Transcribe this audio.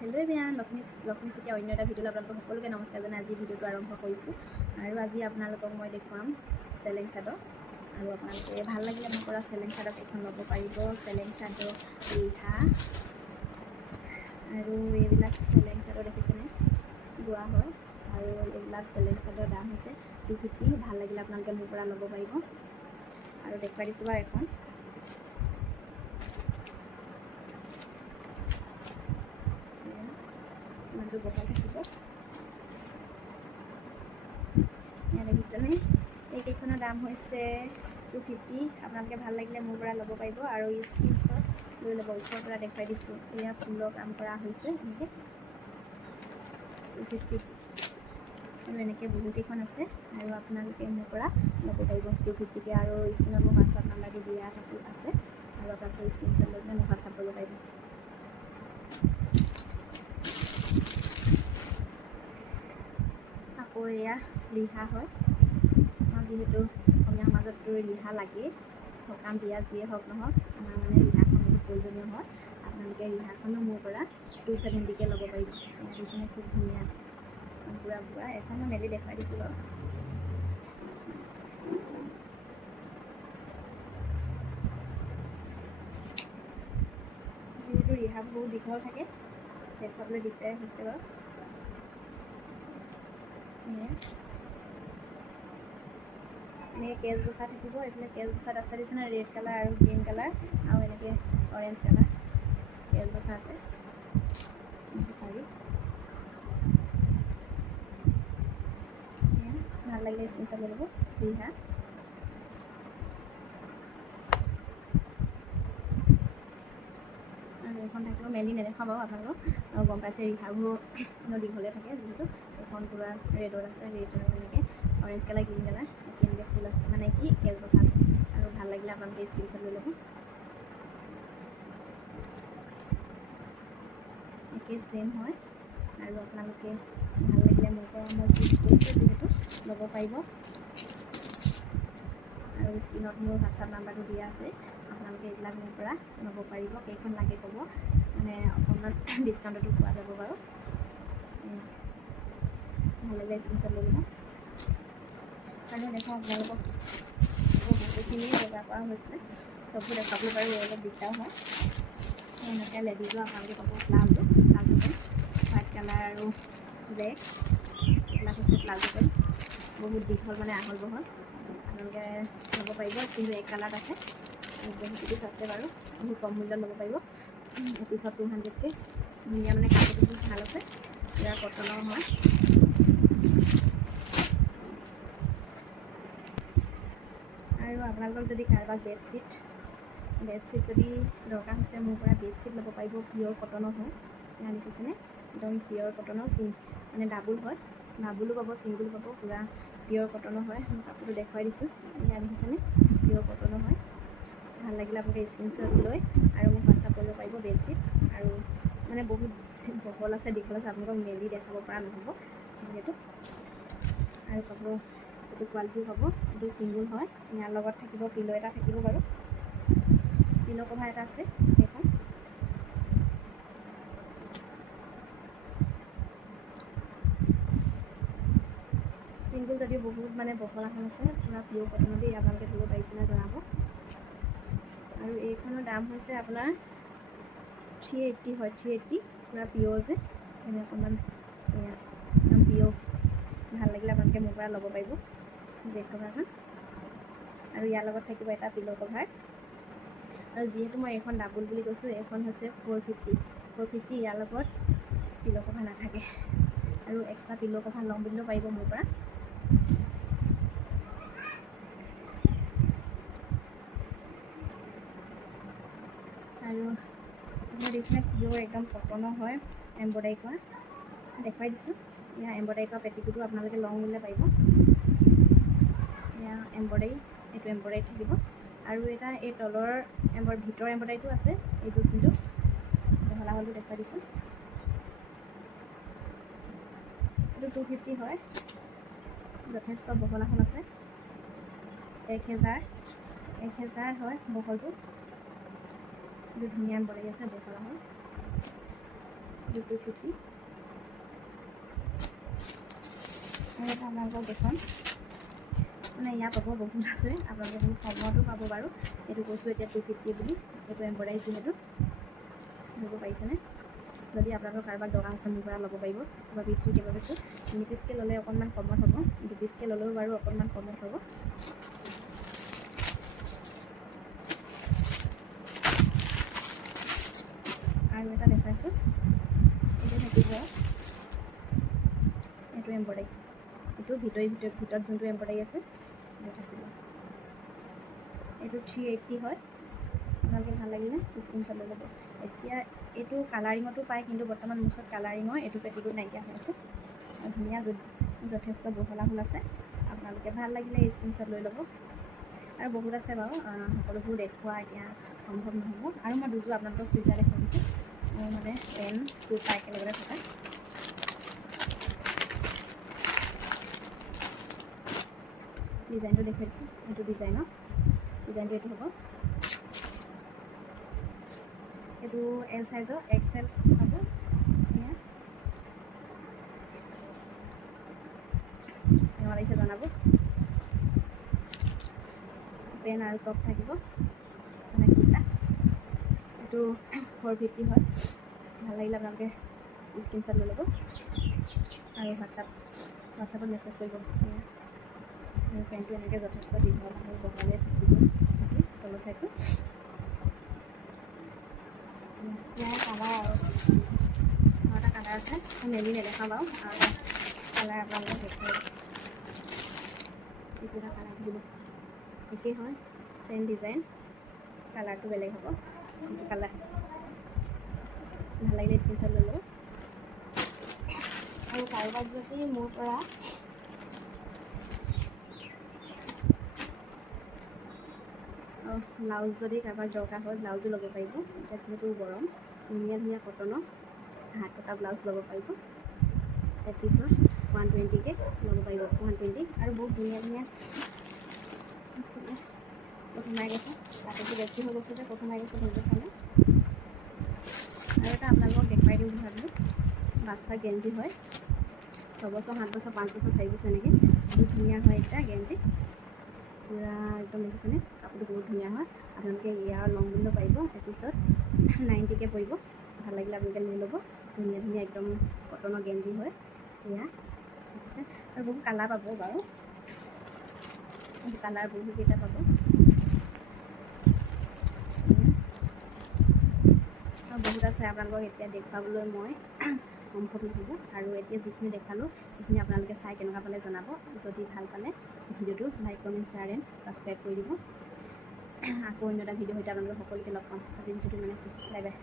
Hello' everyone, Lakshmi Chetia অন্য এটা ভিডিঅ'লৈ আপোনালোকক সকলোকে নমস্কাৰ জনাই আজি ভিডিঅ'টো আৰম্ভ কৰিছোঁ। আৰু আজি আপোনালোকক মই দেখুৱাম চেলেং চাদৰ। আৰু আপোনালোকে ভাল লাগিলে মোৰ পৰা চেলেং চাদৰ কেইখন ল'ব পাৰিব। চেলেং চাদৰ, ৰিহা আৰু এইবিলাক চেলেং চাদৰ দেখিছেনে বোৱা হয়। আৰু এইবিলাক চেলেং চাদৰ দাম হৈছে 250। ভাল লাগিলে আপোনালোকে মোৰ পৰা ল'ব পাৰিব। আৰু দেখুৱাই দিছোঁ বাৰু এখন। ইমানটো বহল থাকিব। এয়া দেখিছেনে, এইকেইখনৰ দাম হৈছে 250। আপোনালোকে ভাল লাগিলে মোৰ পৰা ল'ব পাৰিব আৰু স্ক্ৰীনশ্বট লৈ ল'ব। ওচৰৰ পৰা দেখুৱাই দিছোঁ, এয়া ফুলৰ কাম কৰা হৈছে এনেকৈ 250। আৰু এনেকৈ বহুকেইখন আছে আৰু আপোনালোকে মোৰ পৰা ল'ব পাৰিব 250কৈ। আৰু স্ক্ৰীনত মোৰ হোৱাটছআপ নাম্বাৰটো দিয়া আছে আৰু আপোনালোকে স্ক্ৰীনশ্বট লৈ কিনে মোক হোৱাটছআপ কৰিব পাৰিব। আকৌ এয়া ৰিহা হয়। আমাৰ যিহেতু অসমীয়া সমাজততো ৰিহা লাগেই, সকাম বিয়া যিয়ে হওক নহওক আমাৰ মানে ৰিহাখন বহুত প্ৰয়োজনীয় হয়। আপোনালোকে ৰিহাখনো মোৰ পৰা 270কৈ ল'ব পাৰিব। এয়া দেখিছেনে, খুব ধুনীয়া পূৰা বোৱা। এখনো মেলি দেখুৱাই দিছোঁ বাৰু। যিহেতু ৰিহাবোৰ বহুত দীঘল থাকে, দেখুৱাবলৈ দিগদাৰ হৈছে বাৰু। এনেকৈ কেচ বচা থাকিব। এইফালে কেচ বচাত আছে দিছেনে, ৰেড কালাৰ আৰু গ্ৰীণ কালাৰ আৰু এনেকৈ অৰেঞ্জ কালাৰ কেচ বচা আছে। পাৰি ভাল লাগিলে স্ক্ৰীনশ্বট লৈ ল'ব। ৰিহা আৰু এখন থাকিব, মেলি নেদেখাওঁ বাৰু আপোনালোকক। আৰু গম পাইছে ৰিহাবোৰ দীঘলে থাকে যিহেতু। এখন পূৰা ৰেডত আছে, ৰেড আৰু এনেকৈ অৰেঞ্জ কালাৰ, গ্ৰীণ কালাৰ এনেকৈ ফুল মানে কি কেচ বচা আছে। আৰু ভাল লাগিলে আপোনালোকে স্ক্ৰীনশ্বট লৈ ল'ব। একেই ছেইম হয় আৰু আপোনালোকে ভাল লাগিলে মোৰ পৰা মই কৈছোঁ যিহেতু ল'ব পাৰিব। আৰু স্ক্ৰীনত মোৰ হোৱাটছআপ নাম্বাৰটো দিয়া আছে, আপোনালোকে এইবিলাক মোৰ পৰা ল'ব পাৰিব। কেইখন লাগে ক'ব, মানে অকণমান ডিছকাউণ্টতো পোৱা যাব বাৰু। ভাল লাগিলে স্ক্ৰীনশ্বট লৈ ল'ব। আৰু দেখুৱাওঁ আপোনালোকক বহুতখিনিয়ে বজাৰ কৰা হৈছিলে, চববোৰ দেখাবলৈ বাৰু অলপ দিগদাৰ হয়। এনেকৈ লেডিজৰ আপোনালোকে পাব প্লাজো পেণ্ট, হোৱাইট কালাৰ আৰু ব্লেক। এইবিলাক হৈছে প্লাজো পেণ্ট, বহুত দীঘল মানে আহল বহল। আপোনালোকে ল'ব পাৰিব, কিন্তু এক কালাৰত আছে। বহুত পিচ আছে বাৰু, বহুত কম মূল্যত ল'ব পাৰিব। এপিছত 200কৈ। ধুনীয়া মানে কাপোৰটো বহুত ভাল আছে, ইয়াৰ কটনৰ হয়। আৰু আপোনালোকক যদি কাৰোবাক বেডশ্বীট যদি দৰকাৰ হৈছে মোৰ পৰা বেডশ্বীট ল'ব পাৰিব। পিয়'ৰ কটনৰ হয়। এয়া দেখিছেনে, একদম পিয়'ৰ কটনৰ মানে ডাবুল হয়, ডাবুলো পাব, ছিংগুলো পাব। পূৰা পিয়'ৰ কটনৰ হয়। মই কাপোৰটো দেখুৱাই দিছোঁ, এয়া দেখিছেনে, পিয়'ৰ কটনৰ হয়। ভাল লাগিলে আপোনালোকে স্ক্ৰীনশ্বট লৈ আৰু মোক হোৱাটছআপ কৰিব পাৰিব বেডশ্বীট। আৰু মানে বহুত বহল আছে, দীঘল আছে, আপোনালোকক মেলি দেখাব পৰা নহ'ব যিহেতু। আৰু কাপোৰ এইটো কোৱালিটিও পাব, এইটো ছিংগুল হয়। ইয়াৰ লগত থাকিব পিল' এটা থাকিব বাৰু, পিল' কভাৰ এটা আছে এইখন। ছিংগুল যদিও বহুত মানে বহল এখন আছে, পূৰা পিয়'ৰ কটনতেই আপোনালোকে ধৰিব পাৰিছেনে জনাব। আৰু এইখনৰ দাম হৈছে আপোনাৰ 380 হয়, 380। পূৰা পিয়'ৰ যে এনে অকণমান একদম পিয়'ৰ। ভাল লাগিলে আপোনালোকে মোৰ পৰা ল'ব পাৰিব বেড কভাৰখন। আৰু ইয়াৰ লগত থাকিব এটা পিল' কভাৰ। আৰু যিহেতু মই এইখন ডাবুল বুলি কৈছোঁ, এইখন হৈছে 450। ইয়াৰ লগত পিল' কভাৰ নাথাকে। আৰু এক্সট্ৰা পিল' কভাৰ ল'ম বুলিলেও পাৰিব মোৰ পৰা। আৰু আপোনাৰ দেখিছেনে, পিয়'ৰ একদম কটনৰ হয়, এম্ব্ৰইডাৰী কৰা। দেখুৱাই দিছোঁ, এয়া এম্ব্ৰইডাৰী কৰা পেটিকোটো আপোনালোকে লওঁ বুলিলে পাৰিব। এয়া এম্ব্ৰইডাৰী, এইটো এম্ব্ৰইডাৰী থাকিব। আৰু এটা এই তলৰ ভিতৰ এম্ব্ৰইডাৰীটো আছে, এইটো কিন্তু বহলা হ'লটো দেখুৱাই দিছোঁ। এইটো 250 হয়, যথেষ্ট বহল এখন আছে। 1000 হয় বহলটো। এইটো ধুনীয়া এম্ব্ৰইডাৰী আছে, বহল হয়। এইটো 250 আৰু এটা আপোনালোকক দেখুৱাম মানে ইয়াত পাব বহুত আছে আপোনালোকে বহুত কমতো পাব বাৰু এইটো কৈছোঁ এতিয়া 250 বুলি এইটো এম্ব্ৰইডাৰী যিহেতু ধৰিব পাৰিছেনে যদি আপোনালোকৰ কাৰোবাক দৰকাৰ আছে মোৰ পৰা ল'ব পাৰিব কিবা পিচটো কিবা পিচটো 3 পিচকৈ ল'লে অকণমান কমত হ'ব 2 পিচকৈ ল'লেও বাৰু অকণমান কমত হ'ব আৰু এটা দেখাইছোঁ এইটো থাকিব এইটো এম্ব্ৰইডাৰী এইটো ভিতৰত যোনটো এম্ব্ৰইডাৰী আছে এইটো থাকিব এইটো 380 হয় আপোনালোকে ভাল লাগিলে স্ক্ৰীনশ্বট লৈ ল'ব এতিয়া এইটো কালাৰিঙতো পায় কিন্তু বৰ্তমান মোৰ ওচৰত কালাৰিঙৰ এইটো পেটিকোট নাইকিয়া হৈ আছে আৰু ধুনীয়া যথেষ্ট বহল আছে আপোনালোকে ভাল লাগিলে স্ক্ৰীনশ্বট লৈ ল'ব আৰু বহুত আছে বাৰু সকলোবোৰ দেখুওৱা এতিয়া সম্ভৱ নহ'ব আৰু মই দুযোৰ আপোনালোকক চুইজাৰ দেখুৱাই দিছোঁ মোৰ মানে পেণ্ট কুৰ্তা একেলগতে থকা ডিজাইনটো দেখুৱাই দিছোঁ এইটো ডিজাইনটো এইটো হ'ব এইটো এল চাইজৰ XL হ'ব কেনেকুৱা লাগিছে জনাব পেন আৰু টপ থাকিব মানে কুৰ্তা এইটো 450 হয় ভাল লাগিলে আপোনালোকে স্ক্ৰীনশ্বট লৈ ল'ব আৰু হোৱাটছআপত মেছেজ কৰিব আৰু পেণ্টটো এনেকৈ যথেষ্ট দীঘল আৰু বহলে থাকিব তলৰ চাইডটো ইয়াৰ কালাৰ আৰু এটা কালাৰ আছে মেলি নেদেখাওঁ বাৰু আৰু কালাৰ আপোনালোকে দেখুৱাই এইটো এটা কালাৰ থাকিব একেই হয় চেম ডিজাইন কালাৰটো বেলেগ হ'ব এইটো কালাৰ ভাল লাগিলে স্ক্ৰীনশ্বট লৈ ল'ব আৰু কাৰোবাক যদি মোৰ পৰা ব্লাউজ যদি কাৰোবাক দৰকাৰ হয় ব্লাউজো ল'ব পাৰিব এতিয়া যিহেতু গৰম ধুনীয়া কটনৰ হাত কটা ব্লাউজ ল'ব পাৰিব এপিছত 120কৈ ল'ব পাৰিব 120 আৰু বহুত ধুনীয়া প্ৰথমাই গৈছে তাতেতো বেছি হৈ গৈছে যে প্ৰথমাই গৈছে ধৰিব চালে আৰু এটা আপোনালোকক দেখুৱাই দিওঁ ভাবিলোঁ বাচ্চা গেঞ্জি হয় 6 বছৰ 7 বছৰ 5 বছৰ 4 বছৰ এনেকৈ বহুত ধুনীয়া হয় এটা গেঞ্জি পূৰা একদম দেখিছেনে কাপোৰটো বহুত ধুনীয়া হয় আপোনালোকে ইয়াৰ লং বুলিব পাৰিব এপিছত 90কৈ পৰিব ভাল লাগিলে আপোনালোকে লৈ ল'ব ধুনীয়া একদম কটনৰ গেঞ্জি হয় এয়া দেখিছে আৰু বহুত কালাৰ পাব বাৰু কালাৰ বহুতকেইটা পাব আৰু বহুত আছে আপোনালোকক এতিয়া দেখুৱাবলৈ মই সম্ভৱ নহ'ব আৰু এতিয়া যিখিনি দেখালোঁ সেইখিনি আপোনালোকে চাই কেনেকুৱা পালে জনাব যদি ভাল পালে ভিডিঅ'টো like comment share and subscribe কৰি দিব আকৌ অন্য এটা ভিডিঅ' সৈতে আপোনালোকক সকলোকে লগ পাম আজি ভিডিঅ'টো মানে বাই বাই